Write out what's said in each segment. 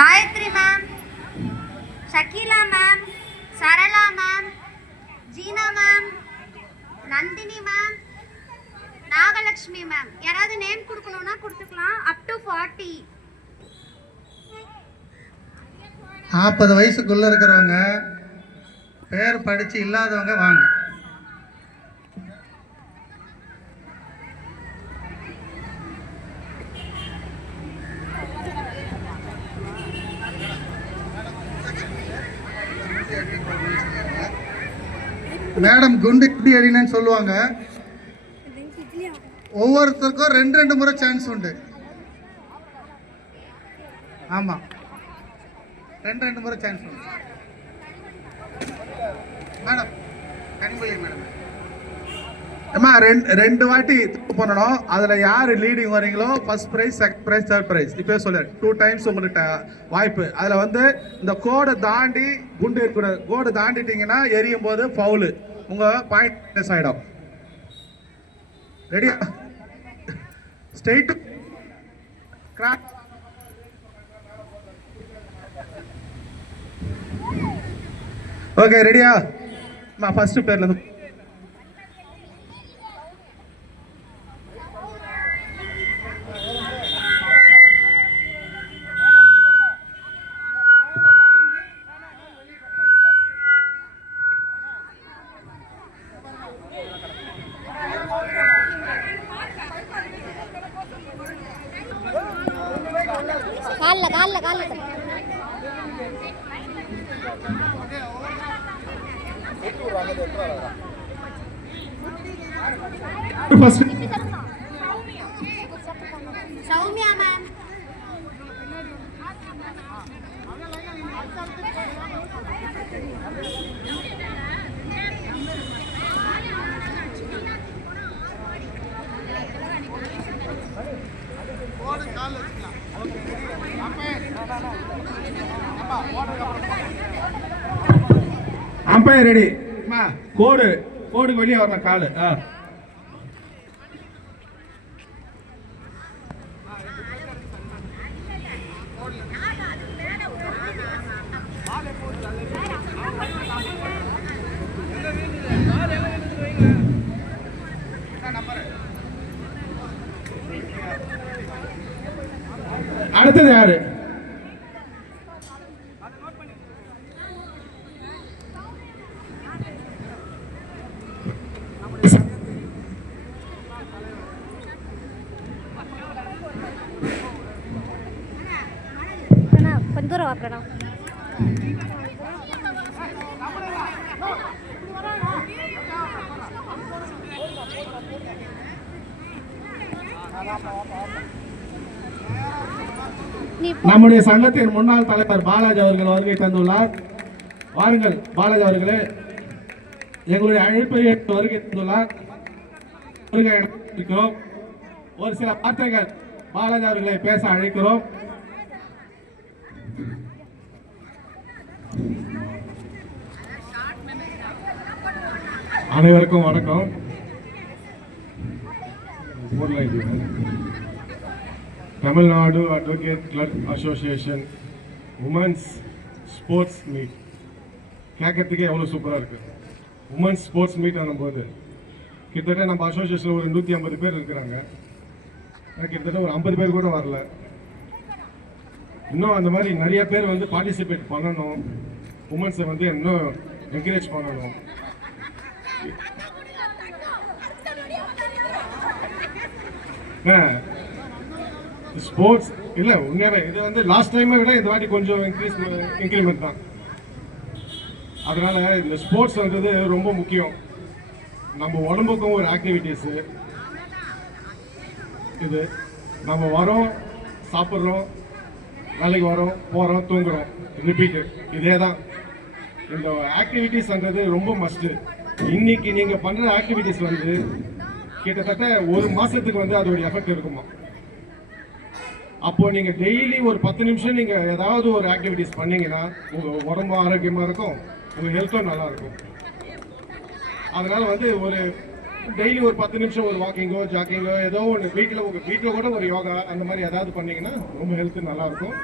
Gayathri ma'am Shakeela ma'am Sarala ma'am Jeena ma'am Nandini ma'am Nagalakshmi ma'am யாராவது name கொடுக்கணும்னா கொடுத்துக்கலாம். Up to forty நாற்பது வயசுக்குள்ளே இருக்கிறவங்க பேர் படித்து இல்லாதவங்க வாங்க. மேடம் குண்டு எப்படி எறினு சொல்லுவாங்க. ஒவ்வொருத்தருக்கும் ரெண்டு ரெண்டு முறை சான்ஸ் உண்டு. ஆமாம் ரெண்டு ரெண்டு முறை சான்ஸ் உண்டு. Madam Kanimozhi madam. அம்மா ரெண்டு ரெண்டு வாட்டி பண்ணணும். அதில் யார் leading வரீங்களோ first prize second prize third prize இப்போ சொல்லு. டூ டைம்ஸ் உங்களுக்கு வாய்ப்பு. அதில் வந்து இந்த கோடை தாண்டி குண்டு இருக்கக்கூடாது கோடை தாண்டிட்டீங்கன்னா எரியும் போது ஃபவுலு உங்கள் பாயிண்ட் மிஸ் ஆகிடும் ரெடியா ஸ்ட்ரெயிட் கிராக் ஓகே ரெடியா நான் first பேர்லேருந்து first Soumya ma'am. Umpire ready கோடு கோடுக்கு வெளியே வரணும் காலு. ஆ. அடுத்தது யாரு? தூரம் வாக்கணும் நீ நம்முடைய சங்கத்தின் முன்னாள் தலைவர் பாலாஜி அவர்கள் வருகை தந்துள்ளார். வாருங்கள் பாலாஜி அவர்களே. எங்களுடைய அழைப்பை ஏற்று வருகை தந்துள்ளார். வருகை இருக்கிறோம் ஒரு சில வார்த்தைகள் பாலாஜி அவர்களை பேச அழைக்கிறோம். அனைவருக்கும் வணக்கம். ஊர்ல Tamil Nadu advocate club association women's sports meet கேட்கறதுக்கே எவ்வளோ சூப்பராக இருக்குது உமன்ஸ் ஸ்போர்ட்ஸ் மீட் ஆனும்போது கிட்டத்தட்ட நம்ம அசோசியேஷனில் ஒரு நூற்றி ஐம்பது பேர் இருக்கிறாங்க கிட்டத்தட்ட ஒரு ஐம்பது பேர் கூட வரல இன்னும் அந்த மாதிரி நிறைய பேர் வந்து பார்ட்டிசிபேட் பண்ணணும் உமன்ஸை வந்து இன்னும் என்கரேஜ் பண்ணணும் ஆ ஸ்போர்ட்ஸ் இல்ல உண்மையாவே இது வந்து லாஸ்ட் டைமை விட இந்த வாட்டி கொஞ்சம் இன்க்ரீஸ் இன்க்ரிமெண்ட் தான். அதனால இந்த ஸ்போர்ட்ஸ்ன்றது ரொம்ப முக்கியம். நம்ம உடம்புக்கும் ஒரு ஆக்டிவிட்டீஸு இது நம்ம வரோம் சாப்பிட்றோம் வேலைக்கு வரோம் போகிறோம் தூங்குறோம். ரிப்பீட்டு இதே தான். இந்த ஆக்டிவிட்டீஸ்ன்றது ரொம்ப மஸ்ட்டு இன்னைக்கு நீங்கள் பண்ணுற ஆக்டிவிட்டீஸ் வந்து கிட்டத்தட்ட ஒரு மாதத்துக்கு வந்து அதோடைய எஃபெக்ட் இருக்குமா? அப்போ நீங்க டெய்லி ஒரு பத்து நிமிஷம் நீங்க ஏதாவது ஒரு ஆக்டிவிட்டிஸ் பண்ணீங்கன்னா உங்க உடம்பு ஆரோக்கியமா இருக்கும் உங்க ஹெல்த்தும் நல்லா இருக்கும். அதனால வந்து ஒரு டெய்லி ஒரு பத்து நிமிஷம் ஒரு வாக்கிங்கோ ஜாக்கிங்கோ ஏதோ ஒன்று வீட்டில் உங்க வீட்டில் கூட ஒரு யோகா அந்த மாதிரி ஏதாவது பண்ணீங்கன்னா ரொம்ப ஹெல்த் நல்லா இருக்கும்.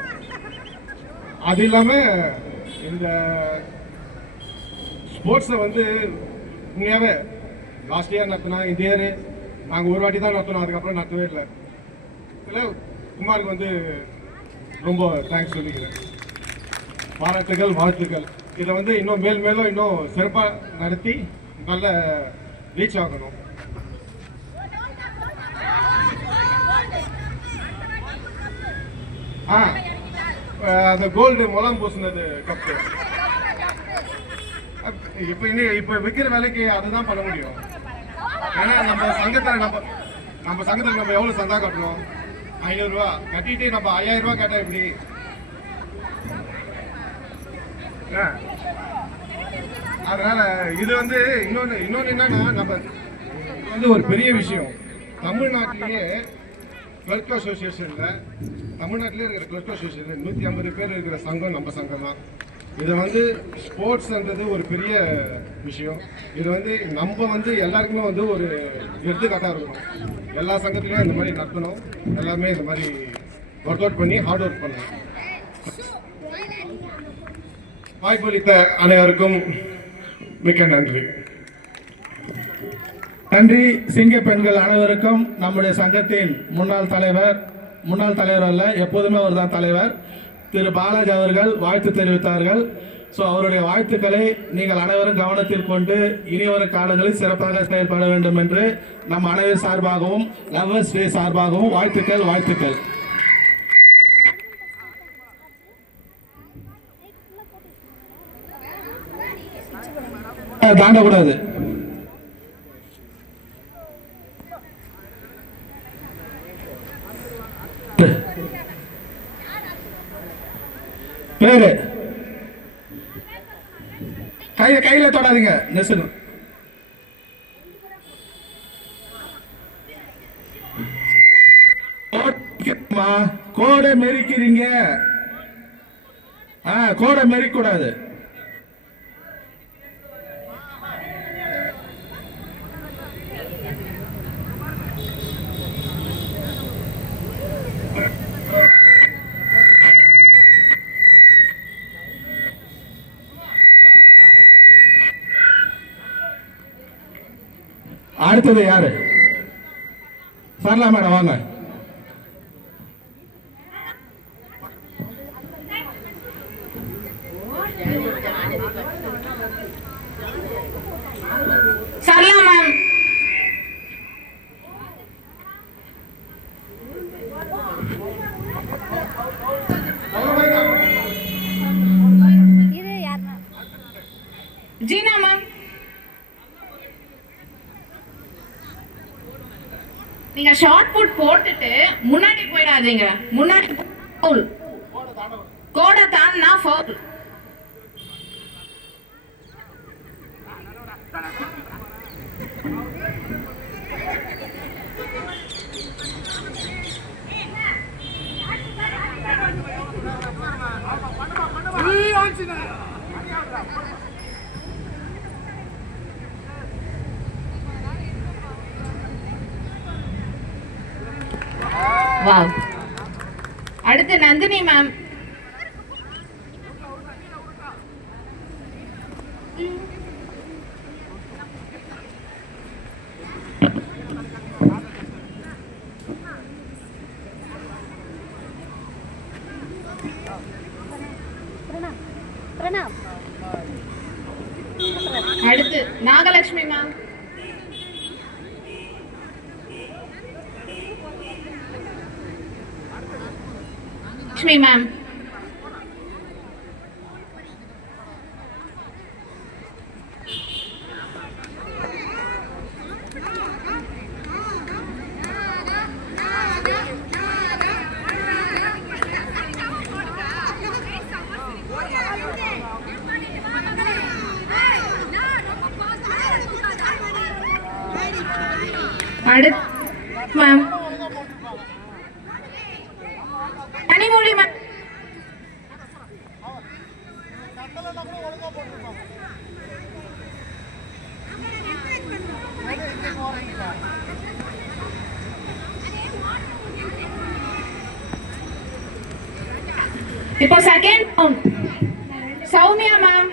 அது இல்லாமல் இந்த ஸ்போர்ட்ஸை வந்து உண்மையாகவே லாஸ்ட் இயர் நடத்தினா இந்த இயர் நாங்கள் ஒரு வாட்டி தான் நடத்தினோம் அதுக்கப்புறம் நடத்தவே இல்லை. இல்லை குமாருக்கு வந்து ரொம்ப தேங்க்ஸ் சொல்லிக்கிறேன். பாராட்டுகள் வாழ்த்துக்கள். இதை வந்து இன்னும் மேல் மேலும் இன்னும் சிறப்பாக நடத்தி நல்ல ரீச் ஆகணும். ஆ அந்த கோல்டு முலாம் பூசினது கப்பு இப்போ இன்னும் இப்போ விற்கிற வேலைக்கு அதுதான் பண்ண முடியும். ஏன்னா நம்ம சங்கத்தில் நம்ம நம்ம சங்கத்தில் நம்ம எவ்வளோ சந்தா கட்டணும் ஐநூறுரூவா கட்டிட்டு நம்ம ஐயாயிரம் ரூபா கேட்டால் எப்படி? ஆ. அதனால இது வந்து இன்னொன்று இன்னொன்று என்னன்னா நம்ம வந்து ஒரு பெரிய விஷயம். தமிழ்நாட்டிலேயே கிளர்க் அசோசியேஷனில் தமிழ்நாட்டிலே இருக்கிற கிளர்க் அசோசியேஷன் நூற்றி ஐம்பது பேர் இருக்கிற சங்கம் நம்ம சங்கம் தான். இது வந்து ஸ்போர்ட்ஸ்ன்றது ஒரு பெரிய விஷயம். இது வந்து நம்ம வந்து எல்லாருக்குமே வந்து ஒரு எடுத்துக்காட்டாக இருக்கணும். எல்லா சங்கத்துலையும் இந்த மாதிரி நடத்தணும். எல்லாமே இந்த மாதிரி ஒர்க் அவுட் பண்ணி ஹார்ட் ஒர்க் பண்ணணும். வாய்ப்பளித்த அனைவருக்கும் மிக்க நன்றி. நன்றி சிங்க பெண்கள் அனைவருக்கும். நம்முடைய சங்கத்தின் முன்னாள் தலைவர் முன்னாள் தலைவர் அல்ல எப்போதுமே அவர் தான் தலைவர். திரு பாலாஜி அவர்கள் வாழ்த்து தெரிவித்தார்கள். ஸோ அவருடைய வாழ்த்துக்களை நீங்கள் அனைவரும் கவனத்தில் கொண்டு இனி வரும் காலங்களில் சிறப்பாக செயல்பட வேண்டும் என்று நம் அனைவர் சார்பாகவும் லவ்வர்ஸ் டே சார்பாகவும் வாழ்த்துக்கள் வாழ்த்துக்கள். தாண்டக்கூடாது. தொடாதீங்க நெசுங்க கோடை மெரிக்கிறீங்க. ஆ கோடை மெரிக்க அடுத்தது யாரு? சரலா மேடம் வாங்க சரளா மேம் இது யாருன்னா ஜீனா மேம் நீங்க ஷார்ட் புட் போட்டுட்டு முன்னாடி போயிடாதீங்க. முன்னாடி ஃபவுல் கோடை தாண்டினா ஃபவுல் வாவ். அடுத்து நந்தினி மேம். அடுத்து நாகலட்சுமி மேம். லட்சுமி மேம் அடுத்து மேம் கனிமொழி மேம் இப்போ second round Soumya ma'am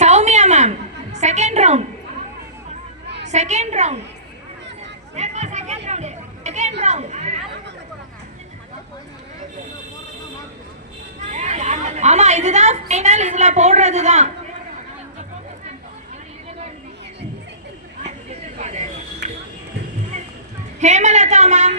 Soumya ma'am second round second round second round ஆமா இதுதான் ஃபைனல் இதுல போடுறதுதான். Hemalatha ma'am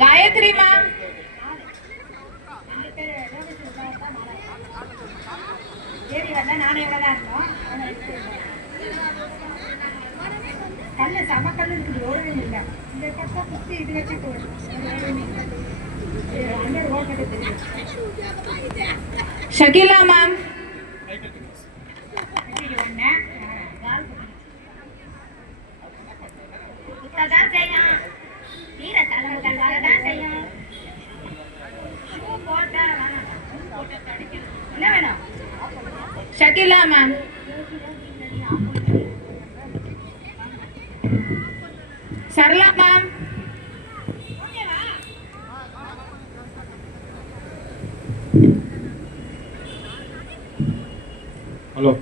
Gayathri ma'am Shakeela ma'am கட்டிட்டு செய்யும் வீர வரதான் செய்யும் என்ன வேணும் Shakeela ma'am Sarala ma'am hello